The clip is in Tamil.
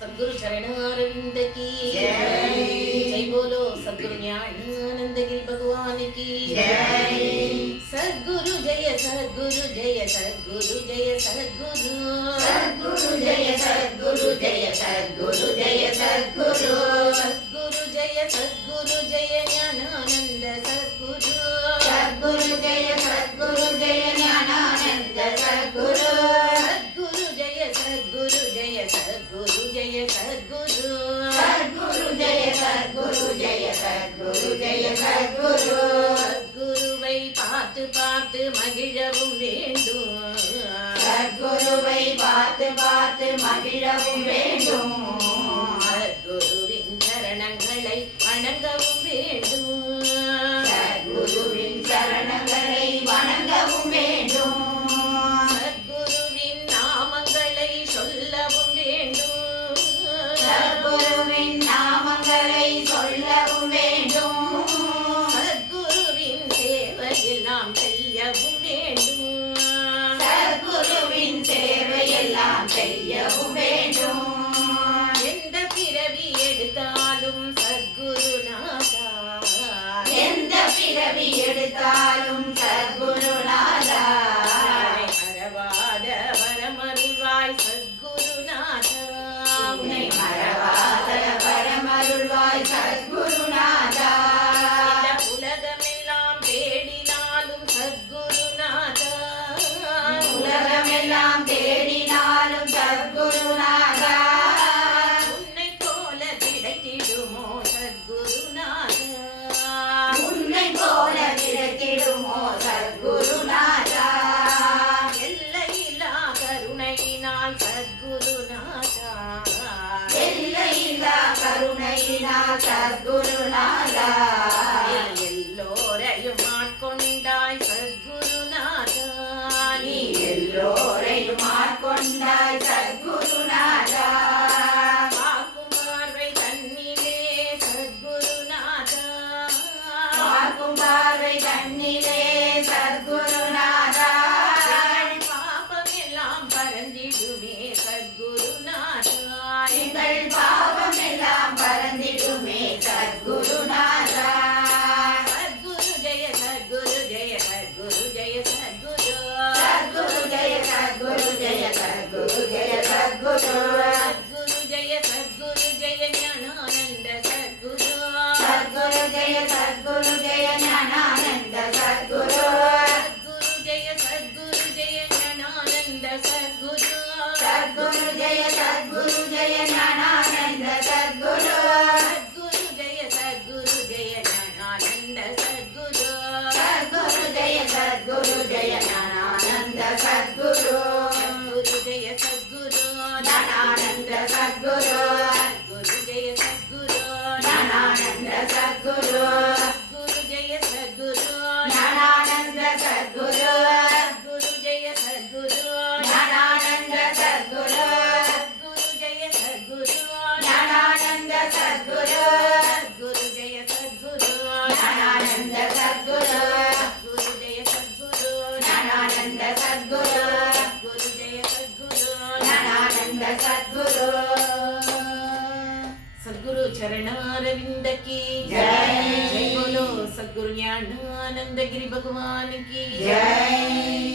सद्गुरु चरणारविंद की जय बोलो सद्गुरु ज्ञानानंद गिरि भगवान की जय। सद्गुरु जय सद्गुरु जय सद्गुरु जय सद्गुरु सद्गुरु जय सद्गुरु जय सद्गुरु जय सद्गुरु सद्गुरु जय सद्गुरु जय ज्ञानानंद सद्गुरु सद्गुरु जय सद्गुरु जय ज्ञानानंद सद्गुरु सद्गुरु जय सद्गुरु जय सद्गुरु जय सद्गुरु सद्गुरु जय सद्गुरु जय सद्गुरु जय सद्गुरु सद्गुरुவை பார்த்து பார்த்து மகிழவும் வேண்டும் சத்குருவை பார்த்து பார்த்து மகிழவும் வேண்டும் சத்குருவின் சரணங்களை வணங்கவும் வேண்டும் சத்குருவின் சரணங்களை வணங்கவும் வேண்டும் சத்குருவின் நாமங்களை சொல்லவும் வேண்டும் சத்குருவின் நாமங்களை சொல்லவும் வேண்டும் சத்குருவின் சேவையெல்லாம் செய்யவும் வேண்டும் சத்குருவின் சேவையெல்லாம் செய்யவும் வேண்டும் எந்த பிறவி எடுத்தாலும் சத்குருநாதா எந்த பிறவி எடுத்தாலும் சத்குருநாதா மறவாத வரமருள்வாய் சத்குருநாதா உன்னை மறவாத வரமருள்வாய் சத்குருநாதா உலகமெல்லாம் தேடினாலும் சத்குருநாதா உலகமெல்லாம் தேடினாலும் சத்குருநாதா உன்னை போல கிடைத்திடுமோ சத்குருநாதா உன்னை போல கிடைத்திடுமோ சத்குருநாதா எல்லையில்லா கருணையினால் சத்குருநாதா எல்லையில்லா கருணையினால் சத்குருநாதா எல்லோரையும் ஆட்கொண்டாய் சத்குருநாதா நீ எல்லோரையும் ஆட்கொண்டாய் சத்குருநாதா பார்க்கும் பார்வை தன்னிலே சத்குருநாதா பார்க்கும் பார்வை தன்னிலே சத்குருநாதா பாபம் எல்லாம் பறந்திடுமே சத்குருநாதா எங்கள் பாவம் எல்லாம் பறந்திடுமே சத்குருநாதா சத்குரு ஜெய சத்குரு ஜெய சத்குரு ஜெய சத்குரு சத்குரு ஜெய சத்குரு ஜெய சத்குரு ஜெய சத்குரு சத்குரு ஜெய சத்குரு ஜெய ஞானானந்த சத்குரு சத்குரு ஜெய சத்குரு ஜெய ஞானானந்த சத்குரு சத்குரு ஜெய சத்குரு ஜெய ஞானானந்த சத்குரு சத்குரு ஜெய சத்குரு ஜெய ஞானானந்த சத்குரு சத்குரு ஜெய சத்குரு ஜெய ஞானானந்த சத்குரு சத்குரு ஜெய சத்குரு ஜெய ஞானானந்த சத்குரு சத்குரு ஜெய சத்குரு ஞானானந்த சத்குரு சத்குரு ஜெய சத்குரு ஞானானந்த சத்குரு சத்குரு ஜெய சத்குரு ஞானானந்த சத்குரு சத்குரு ஜெய சத்குரு ஞானானந்த சத்குரு சத்குரு ஜெய சத்குரு ஞானானந்த சத்குரு சத்குரு ஜெய சத்குரு ஞானானந்த சத்குரு சத்குரு ஜெய சத்குரு ஞானானந்த சத்குரு சத்குரு ஜெய சத்குரு ஞானானந்த சத்குரு सद्गुरु चरणारविंद की जय। जय बोलो सद्गुरु ज्ञानानंद गिरि भगवान की जय।